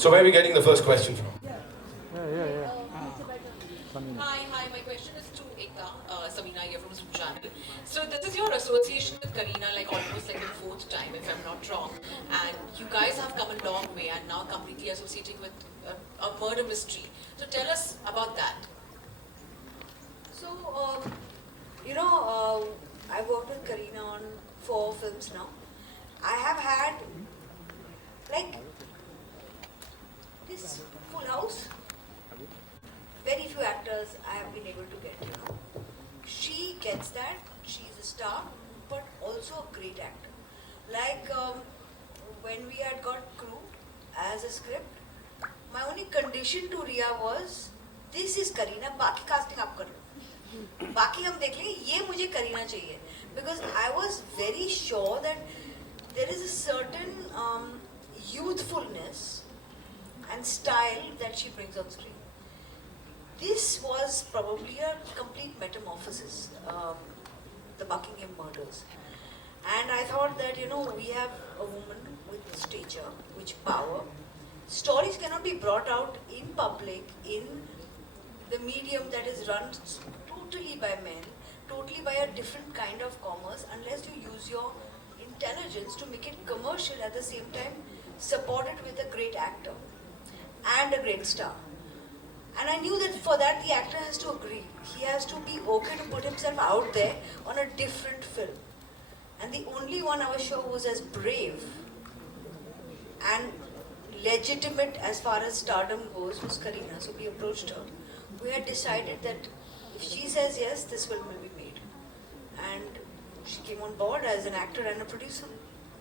So where are we getting the first question from? Hi. My question is to Ekta, Samina here from Zoom Channel. So this is your association with Kareena, like almost like the fourth time, if I'm not wrong. And you guys have come a long way and now completely associating with a murder mystery. So tell us about that. So, I've worked with Kareena on 4 films now. I have had like this full house. Very few actors I have been able to get. She gets that. She's a star, but also a great actor. Like when we had got Crew as a script, my only condition to Riya was, this is Kareena, बाकी casting आप कर लो, बाकी हम देख लेंगे, ये मुझे करीना चाहिए. Because I was very sure that there is a certain youthfulness and style that she brings on screen. This was probably a complete metamorphosis, the Buckingham murders. And I thought that, we have a woman with stature, with power. Stories cannot be brought out in public, in the medium that is run totally by men, totally by a different kind of commerce, unless you use your intelligence to make it commercial, at the same time support it with a great actor and a great star. And I knew that for that the actor has to agree. He has to be okay to put himself out there on a different film. And the only one I was sure was as brave and legitimate as far as stardom goes was Kareena. So we approached her. We had decided that if she says yes, this film will be made. And she came on board as an actor and a producer.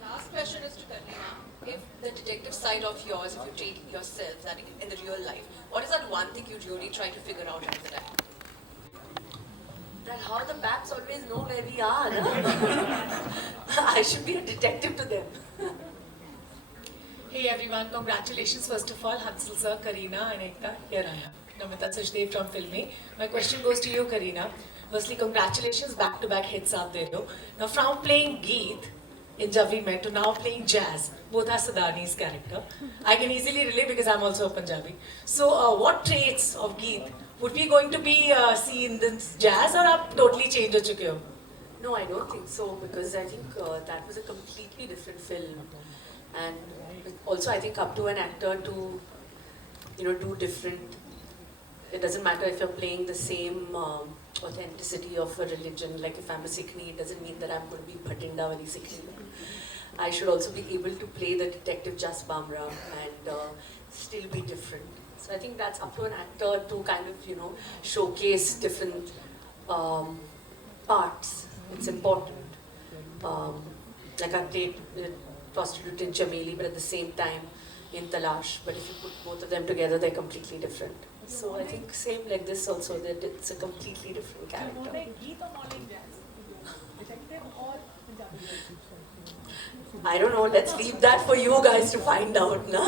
My last question is to Kareena. If the detective side of yours, if you take yourself that in the real life, what is that one thing you really try to figure out after that? That how the bats always know where we are. Huh? I should be a detective to them. Hey everyone, congratulations first of all, Hansal sir, Kareena and Ekta. Here I am, Namita Sachdev from Filmi. My question goes to you, Kareena. Firstly, congratulations, back-to-back hits aap de rahe ho. Now from playing Geet in Jab We Met to now playing Jazz, both are Sadani's character. I can easily relate because I'm also a Punjabi. So what traits of Geet would we going to be seen in this Jazz, or aap totally change ho chuke ho? No, I don't think so, because I think that was a completely different film. And also I think up to an actor to, do different. It doesn't matter if you're playing the same authenticity of a religion. Like if I'm a Sikhni, it doesn't mean that I'm going to be Bhatinda wali Sikhni. I should also be able to play the detective Jas Bamra and still be different. So I think that's up to an actor to kind of, showcase different parts. It's important. Like I played prostitute in Chameli, but at the same time in Talash. But if you put both of them together, they're completely different. So I think same like this also, that it's a completely different character. I don't know, let's leave that for you guys to find out, na?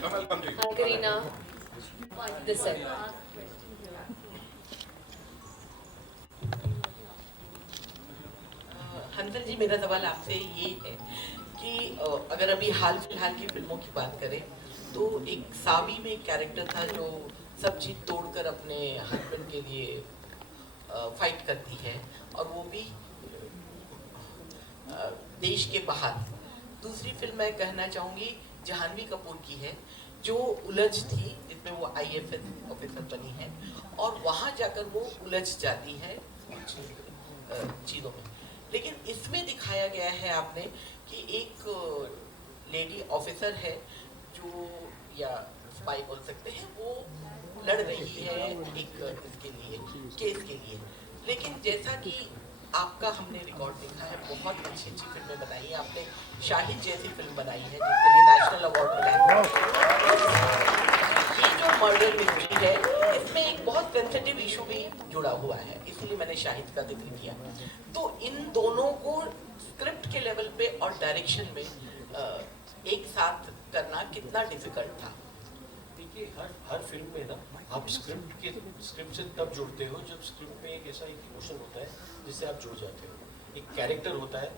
Kamal, come to you. Hi, Kareena. This side. Hansal जी, मेरा सवाल आपसे ये है कि अगर अभी हाल फिलहाल की फिल्मों की बात करें तो एक सावी में एक कैरेक्टर था जो सब चीज़ तोड़कर अपने हस्बैंड के लिए फाइट करती है, और वो भी देश के बाहर. दूसरी फिल्म मैं कहना चाहूँगी जहानवी कपूर की है, जो उलझ थी, जिसमें वो IFS ऑफिसर बनी है और वहाँ जाकर वो उलझ जाती है कुछ चीज़ों में. लेकिन इसमें दिखाया गया है आपने कि एक लेडी ऑफिसर है जो, या स्पाई बोल सकते हैं, वो लड़ रही है एक इसके लिए, केस के लिए. लेकिन जैसा कि आपका हमने रिकॉर्ड देखा है, बहुत अच्छी अच्छी फिल्में बनाई है आपने. शाहिद जैसी फिल्म बनाई है जिसके लिए नेशनल अवार्ड मिला है. ये जो मर्डर मिस्ट्री है, इसमें एक बहुत सेंसिटिव इशू भी जुड़ा हुआ है, इसलिए मैंने शाहिद का जिक्र किया. तो इन दोनों को स्क्रिप्ट के लेवल पे और डायरेक्शन में एक साथ करना कितना डिफिकल्ट था? देखिए हर फिल्म में ना आप स्क्रिप्ट से तब जुड़ते हो जब स्क्रिप्ट में एक ऐसा एक इमोशन होता है जिससे आप जुड़ जाते हो, एक कैरेक्टर होता है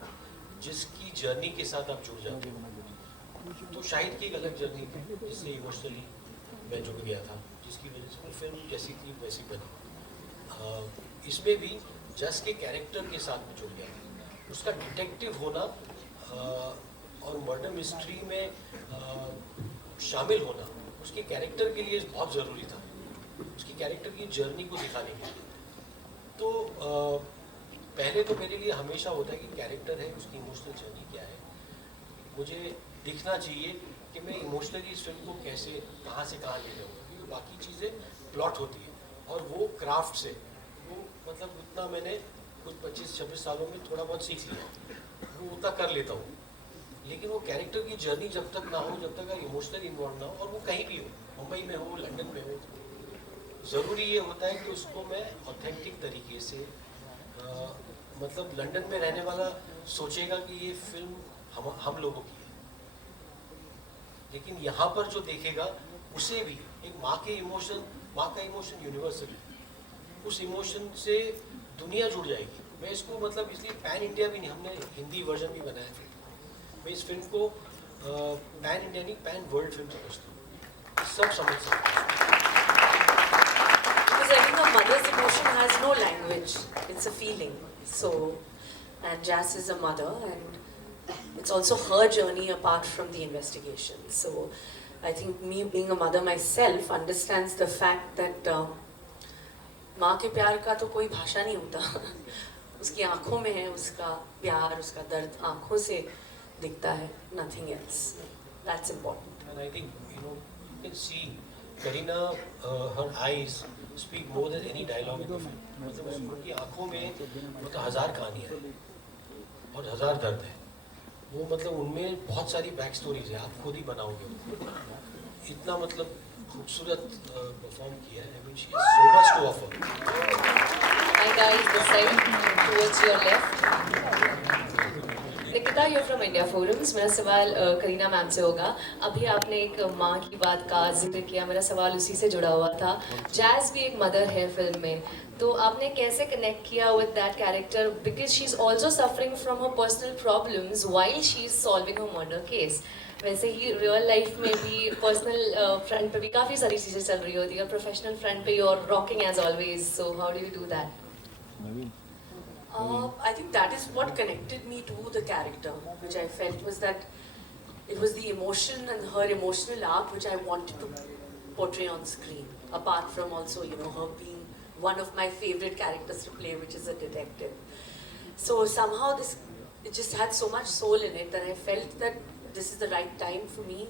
जिसकी जर्नी के साथ आप जुड़ जाते हो। तो शाहिद की एक अलग जर्नी थी जिससे इमोशनली मैं जुड़ गया था, जिसकी वजह से वो फिल्म जैसी थी वैसी बनी। इसमें भी जस के कैरेक्टर के साथ में जुड़ गया था, उसका डिटेक्टिव होना और मर्डर मिस्ट्री में शामिल होना उसके कैरेक्टर के लिए बहुत ज़रूरी था, उसकी कैरेक्टर की जर्नी को दिखाने के लिए। तो पहले तो मेरे लिए हमेशा होता है कि कैरेक्टर है, उसकी इमोशनल जर्नी क्या है, मुझे दिखना चाहिए कि मैं इमोशनली इस फिल्म को कैसे कहाँ से कहाँ ले जाऊँगा, क्योंकि बाकी चीज़ें प्लॉट होती है और वो क्राफ्ट से वो मतलब उतना मैंने कुछ 25-26 सालों में थोड़ा बहुत सीख लिया, वो उतना कर लेता हूँ। लेकिन वो कैरेक्टर की जर्नी जब तक ना हो, जब तक इमोशनल इन्वॉल्व ना हो, और वो कहीं भी हो, मुंबई में हो, लंदन में हो, ज़रूरी ये होता है कि उसको मैं ऑथेंटिक तरीके से मतलब लंदन में रहने वाला सोचेगा कि ये फिल्म हम लोगों की है, लेकिन यहाँ पर जो देखेगा उसे भी एक माँ का इमोशन यूनिवर्सल है, उस इमोशन से दुनिया जुड़ जाएगी। मैं इसको मतलब इसलिए पैन इंडिया भी नहीं, हमने हिंदी वर्जन भी बनाया फिल्म, मैं इस फिल्म को पैन इंडिया नहीं पैन वर्ल्ड फिल्म समझता हूँ, सब समझ सकते हैं। Because I think a mother's emotion has no language, it's a feeling. So, and Jazz is a mother, and it's also her journey apart from the investigation. So, I think me being a mother myself understands the fact that माँ के प्यार का तो कोई भाषा नहीं होता, उसकी आँखों में है उसका प्यार, उसका दर्द आँखों से दिखता है, nothing else. That's important. And I think you can see Kareena, her eyes speak more than any dialogue in the film. मतलब उनकी आँखों में मतलब 1000 कहानियाँ हैं और 1000 दर्द है, वो मतलब उनमें बहुत सारी बैक स्टोरीज है, आप खुद ही बनाओगे इतना मतलब खूबसूरत परफॉर्म किया है। I mean, she has so much to offer. Hi guys, this side towards your left. Nikita, you're from India Forums. मेरा सवाल करीना मैम से होगा। अभी आपने एक माँ की बात का जिक्र किया, मेरा सवाल उसी से जुड़ा हुआ था। जैज़ भी एक मदर है फिल्म में, तो आपने कैसे कनेक्ट किया with that character because she's also suffering from her personal problems while she's solving her murder case. वैसे ही रियल लाइफ में भी पर्सनल फ्रंट पे भी काफ़ी सारी चीज़ें चल रही होती है, प्रोफेशनल फ्रंट पे और rocking edge always, so how do you do that? I think that is what connected me to the character, which I felt was that it was the emotion and her emotional arc which I wanted to portray on screen, apart from also, her being one of my favorite characters to play, which is a detective. So somehow it just had so much soul in it that I felt that this is the right time for me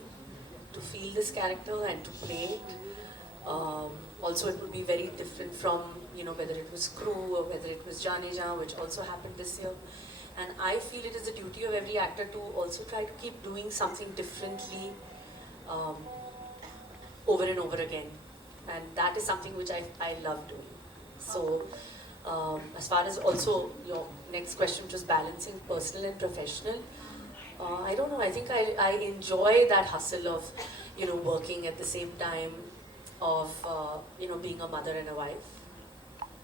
to feel this character and to play it. Also, it would be very different from, whether it was Crew or whether it was Jaane Jaan, which also happened this year. And I feel it is the duty of every actor to also try to keep doing something differently over and over again. And that is something which I love doing. So, as far as also your next question, which was balancing personal and professional, I don't know, I think I enjoy that hustle of, working at the same time, of, being a mother and a wife.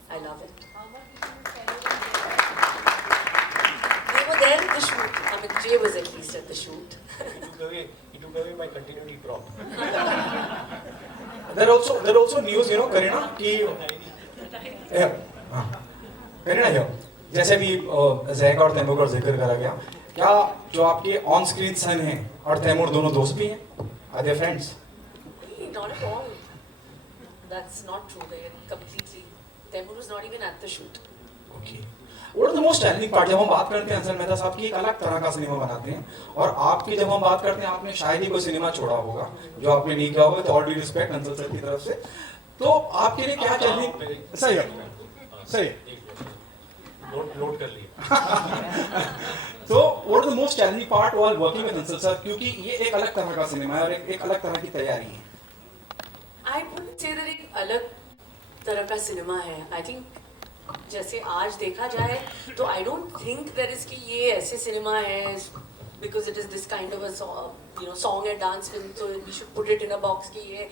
I love it. They were there at the shoot. I mean, Jay was at least at the shoot. He took away my continuity prop. There also news, Kareena, कि Kareena here. जैसे भी Jack और तैमूर का जिक्र करा गया, क्या जो आपके ऑन स्क्रीन सन हैं और तैमूर दोनों दोस्त भी हैं? Are they friends? Not at all. That's not true. They completely. Taimur was not even at the shoot. Okay. What is the most challenging part? जब हम बात करते हैं अंसल मेहता साहब की एक अलग तरह का सिनेमा बनाते हैं, और आपकी जब हम बात करते हैं आपने शायद ही कोई सिनेमा छोड़ा होगा जो आपने नहीं किया होगा, तो all due respect Ansal sir की तरफ से, तो आपके लिए क्या चैलेंजिंग? सही है नोट कर लिया। तो what is the most challenging part while working with Ansal sir, क्योंकि ये एक अलग तरह का सिनेमा है और एक अलग तरह की तैयारी है। I wouldn't say that एक अलग तरह का सिनेमा है. I think जैसे आज देखा जाए तो I don't think there is कि ये ऐसे सिनेमा है because it is this kind of a song and dance film, so we should put it in a box कि ये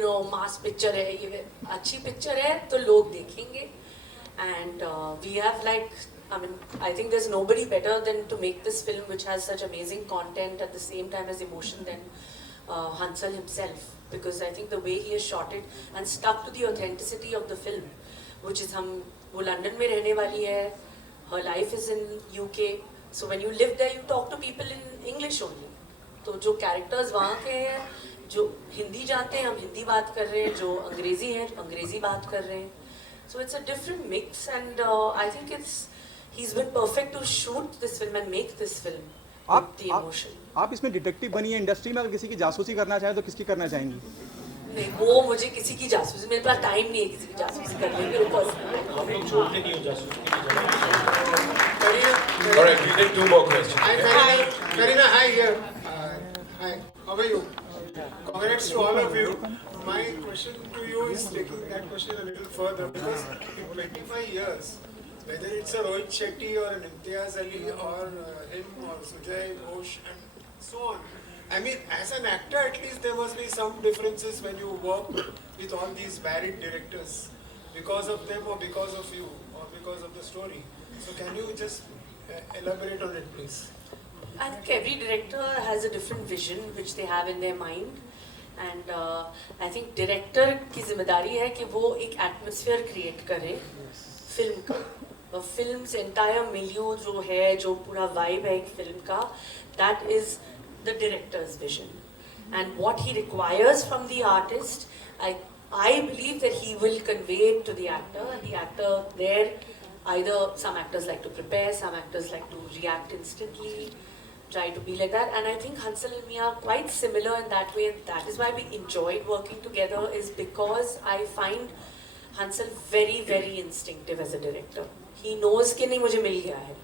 मास पिक्चर है, ये अच्छी पिक्चर है तो लोग देखेंगे. And we have I think there's nobody better than to make this film which has such amazing content at the same time as emotion than Hansal himself, because I think the way he has shot it and stuck to the authenticity of the film, which is वो London में रहने वाली है, her life is in UK, so when you live there you talk to people in English only. तो जो characters वहाँ के हैं, जो हिंदी जानते हैं हम हिंदी बात कर रहे हैं, जो अंग्रेजी हैं अंग्रेजी बात कर रहे हैं. So it's a different mix, and I think he's been perfect to shoot this film and make this film with the emotion. आप इसमें डिटेक्टिव बनी है इंडस्ट्री में, अगर किसी की जासूसी करना चाहे तो किसकी करना चाहेंगी? नहीं, वो मुझे किसी की जासूसी, मेरे पास टाइम नहीं है किसी की जासूसी करने के लिए. आप लोग छोड़ते नहीं हो जासूसी के लिए. All right, we did 2 more questions. Hi, Karina. Hi, here. Hi, how are you? Congrats to all of you. My question to you is taking that question a little further, because in 25 years, whether it's a Rohit Shetty or an Imtiaz Ali or him or Sujay Ghosh and so on, I mean, as an actor, at least there must be some differences when you work with all these varied directors, because of them or because of you or because of the story. So can you just elaborate on it, please? I think every director has a different vision which they have in their mind, and I think director की जिम्मेदारी है कि वो एक atmosphere create करे film का. Films entire milieu जो है, जो पूरा vibe है एक फिल्म का, that is the director's vision, and what he requires from the artist, I believe that he will convey it to the actor, and the actor there, either some actors like to prepare, some actors like to react instantly, try to be like that, and I think Hansal and me are quite similar in that way, and that is why we enjoyed working together, is because I find Hansal very, very instinctive as a director. He knows कि नहीं मुझे मिल गया है.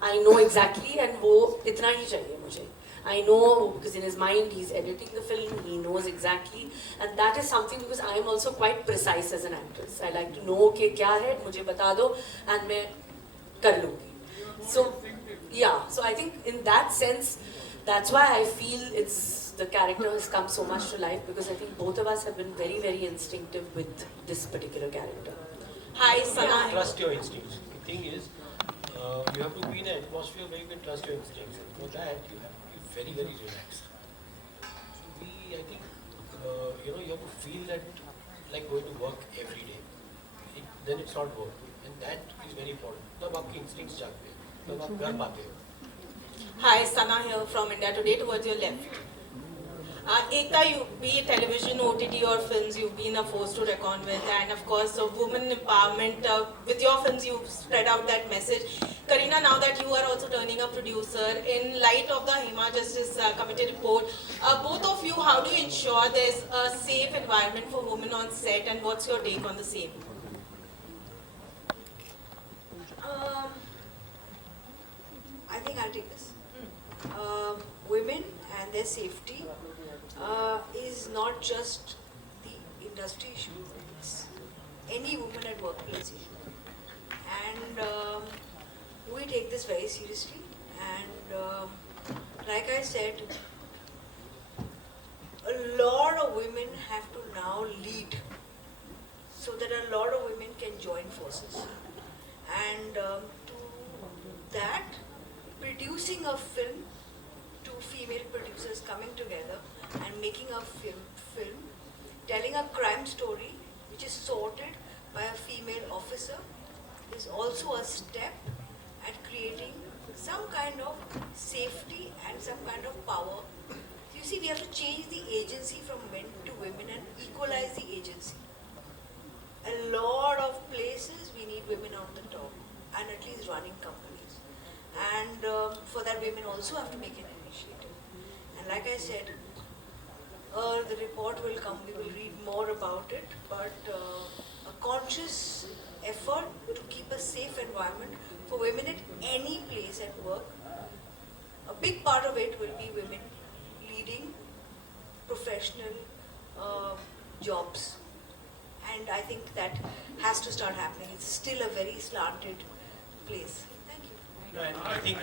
I know exactly, and वो इतना ही चाहिए मुझे. I know because in his mind he's editing the film, he knows exactly, and that is something because I am also quite precise as an actress. I like to know कि क्या है, मुझे बता दो, and मैं कर लूँगी. So yeah, so I think in that sense, that's why I feel the character has come so much to life, because I think both of us have been very, very instinctive with this particular character. Hi, Sana. Trust your instincts. The thing is, you have to be in an atmosphere where you can trust your instincts. For that, you have to be very, very relaxed. So I think, you have to feel that like going to work every day. Then it's not work, and that is very important. तब आपके instincts जागते हैं, तब आप कर पाते हो. Hi, Sana here from India Today. Towards your left. Ekta, be it television, OTT or films, you've been a force to reckon with, and of course, women empowerment. With your films, you've spread out that message. Kareena, now that you are also turning a producer, in light of the Hema Justice Committee report, both of you, how do you ensure there's a safe environment for women on set, and what's your take on the same? I think I'll take this. Women and their safety is not just the industry issue, it's any woman at workplace issue. And we take this very seriously, and like I said, a lot of women have to now lead so that a lot of women can join forces. And to that, producing a film, two female producers coming together and making a film, telling a crime story which is sorted by a female officer, is also a step at creating some kind of safety and some kind of power. You see, we have to change the agency from men to women and equalize the agency. A lot of places we need women on the top and at least running companies. And for that, women also have to make an initiative. And like I said, the report will come, we will read more about it, but a conscious effort to keep a safe environment for women at any place at work. A big part of it will be women leading professional jobs. And I think that has to start happening. It's still a very slanted place. Thank you. No, I think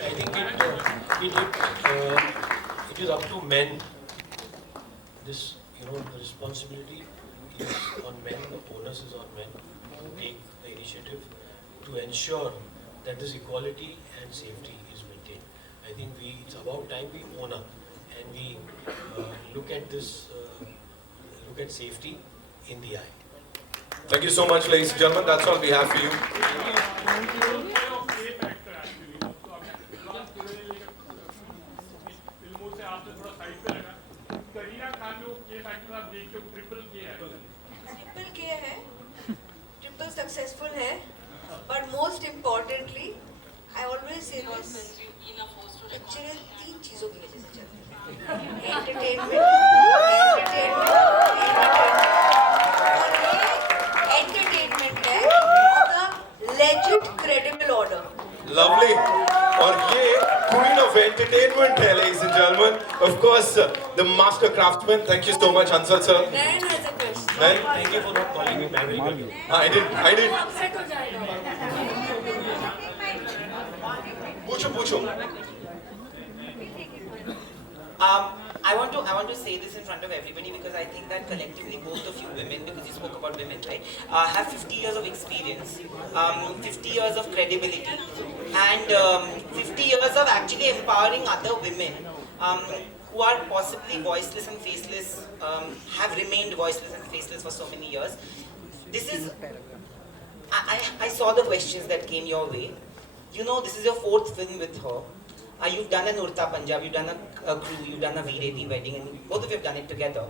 it is up to men. This, the responsibility is on men, the onus is on men to take the initiative to ensure that this equality and safety is maintained. I think it's about time we own up and we look at this, look at safety in the eye. Thank you so much, ladies and gentlemen. That's all we have for you. Triple के है, triple successful है, but most importantly, I always say this, पिक्चरें 3 चीजों की वजह से चलती हैं, entertainment है, of the legit credible order. Lovely. और ये queen of entertainment है, ladies and gentlemen. Of course, the master craftsman. Thank you so much, Ansal sir. Nayan has a question. Nayan? Thank you for not calling me Maverick. I did. Upset हो जाएगा. पूछो. I want to say this in front of everybody because I think that collectively both of you women, because you spoke about women, right, have 50 years of experience, 50 years of credibility, and 50 years of actually empowering other women who are possibly voiceless and faceless, have remained voiceless and faceless for so many years. This is, I saw the questions that came your way. You know, this is your 4th film with her. You've done an Urta Punjab, you've done a crew, you've done a Veereti wedding, and both of you have done it together.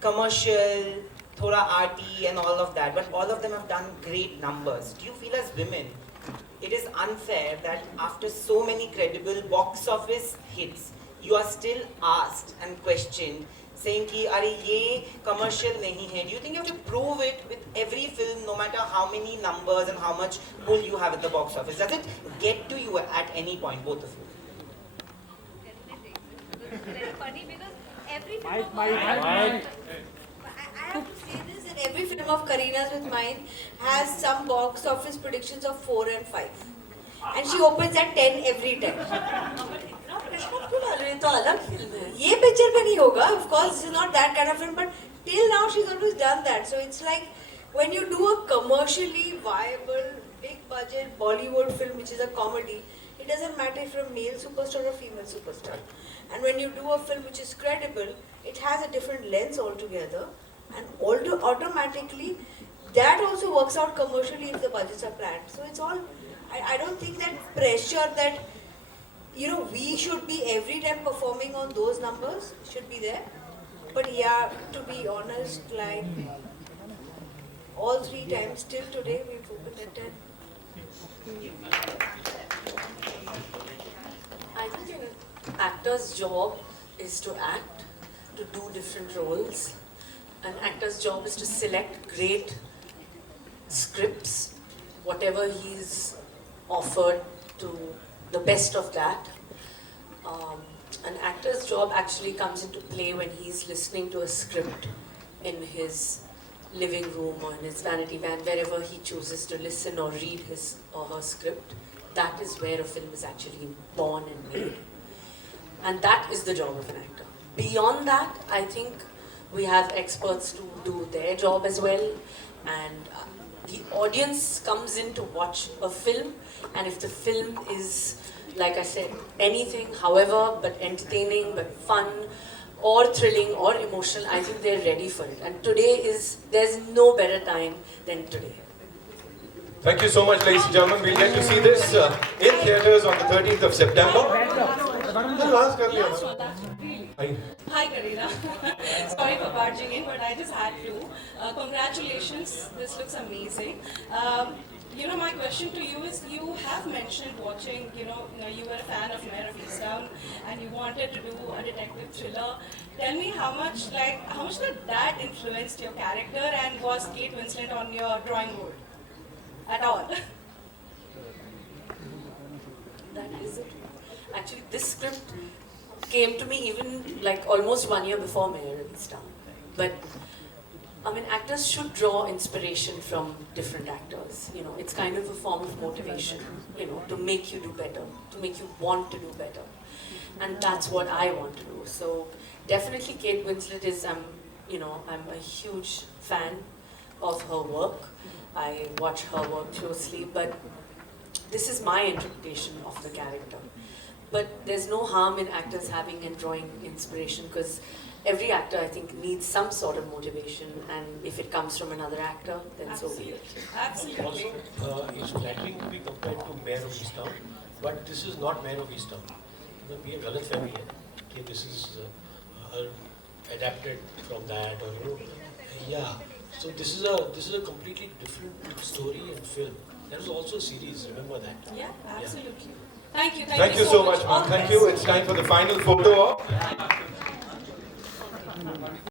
Commercial, thoda arty and all of that, but all of them have done great numbers. Do you feel as women, it is unfair that after so many credible box office hits, you are still asked and questioned, saying ki, "Are ye commercial nahi hai?" Do you think you have to prove it with every film, no matter how many numbers and how much pull you have at the box office? Does it get to you at any point, both of you? It's very funny because every film I have to say this, and every film of Kareena's with mine has some box office predictions of 4 and 5. And she opens at 10 every time. तो अलग film है. ये picture में नहीं होगा, of course this is not that kind of film, but till now she's always done that. So it's like when you do a commercially viable, big budget Bollywood film which is a comedy, it doesn't matter if you're a male superstar or female superstar. And when you do a film which is credible, it has a different lens altogether, and automatically that also works out commercially if the budgets are planned. So it's all, I don't think that pressure that, you know, we should be every time performing on those numbers should be there. But yeah, to be honest, like all 3 times till today we've opened at 10. I think an actor's job is to act, to do different roles. An actor's job is to select great scripts, whatever he's offered, to the best of that. An actor's job actually comes into play when he's listening to a script in his living room or in his vanity van, wherever he chooses to listen or read his or her script. That is where a film is actually born and made. And that is the job of an actor. Beyond that, I think we have experts to do their job as well. And the audience comes in to watch a film, and if the film is, like I said, anything, however, but entertaining, but fun, or thrilling, or emotional, I think they're ready for it. And there's no better time than today. Thank you so much, ladies and gentlemen. We'll get to see this in theatres on the 13th of September. Hi Kareena. Sorry for barging in, but I just had to. Congratulations, this looks amazing. You know, my question to you is, you have mentioned watching, you were a fan of Mare of Easttown and you wanted to do a detective thriller. Tell me how much did that influence your character, and was Kate Winslet on your drawing board at all? That is it. Actually, this script came to me even like almost 1 year before Mare of Easttown. But I mean, actors should draw inspiration from different actors. You know, it's kind of a form of motivation, to make you do better, to make you want to do better. And that's what I want to do. So definitely Kate Winslet is, I'm you know, I'm a huge fan of her work. I watch her work closely, but this is my interpretation of the character. But there's no harm in actors having and drawing inspiration, because every actor, I think, needs some sort of motivation, and if it comes from another actor, then so be it. Also, it's flattering to be compared to Mayor of Easttown, but this is not Mayor of Easttown. We have galat fahmi hai कि this is adapted from that, or yeah. So this is a completely different story and film. There was also a series. Remember that? Yeah, absolutely. Thank you. Thank you so much, All ma'am. the Thank best. you. It's time for the final photo op.